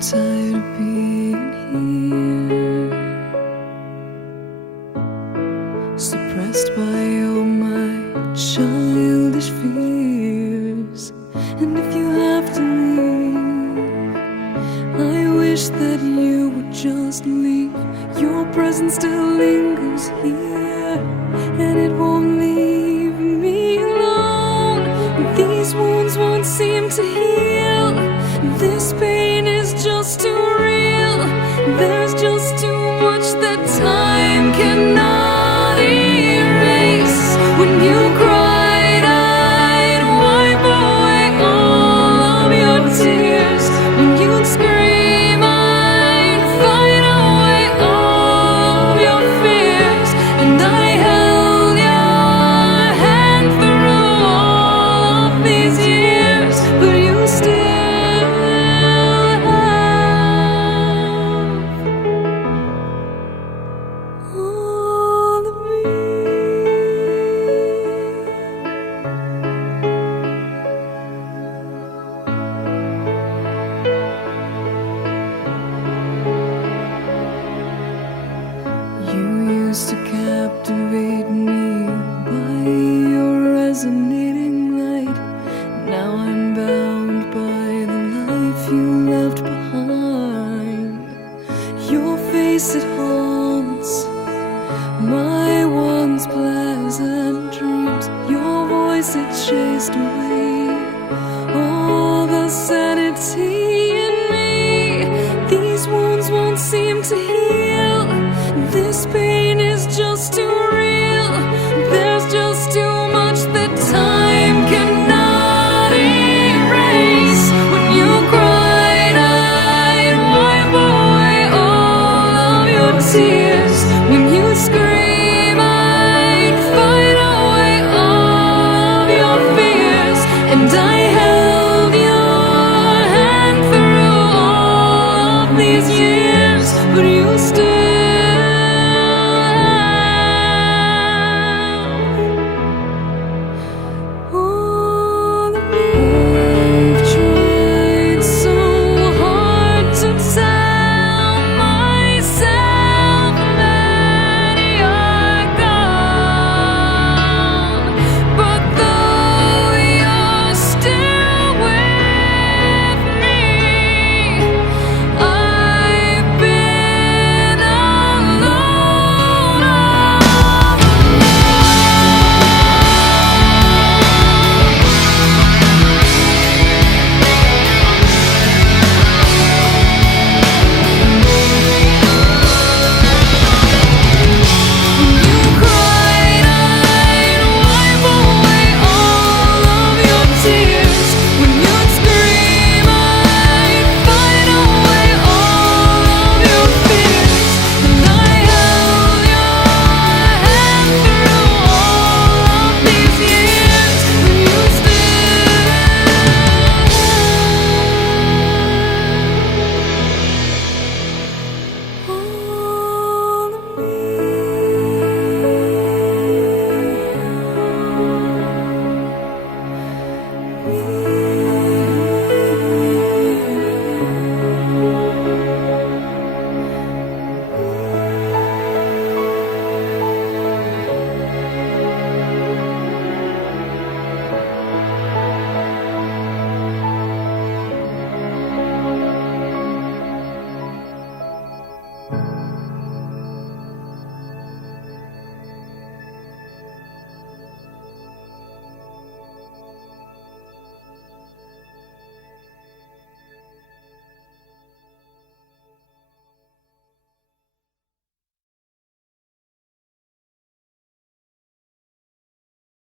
tired of being here, suppressed by all my childish fears. And if you have to leave, I wish that you would just leave. Your presence still lingers here, and it won't leave me alone. These wounds won't seem to heal. This pain is just too real. There's just too much that time cannot erase. When you cried, I'd wipe away all of your tears. When you'd scream, I'd fight away all of your fears. And I held your hand through all of these years, but you still all of me. You used to captivate me by your resonating light. Now I'm bound by the life you left behind. Your face, it haunts my once pleasant dreams. Your voice, it chased away all the sanity in me. These wounds won't seem to heal. This pain is just too real. There's just too much that time cannot erase. When you cried, I'd wipe away all of your tears. When you scream, I'd fight away all of your fears. And I held your hand through all of these years, but you still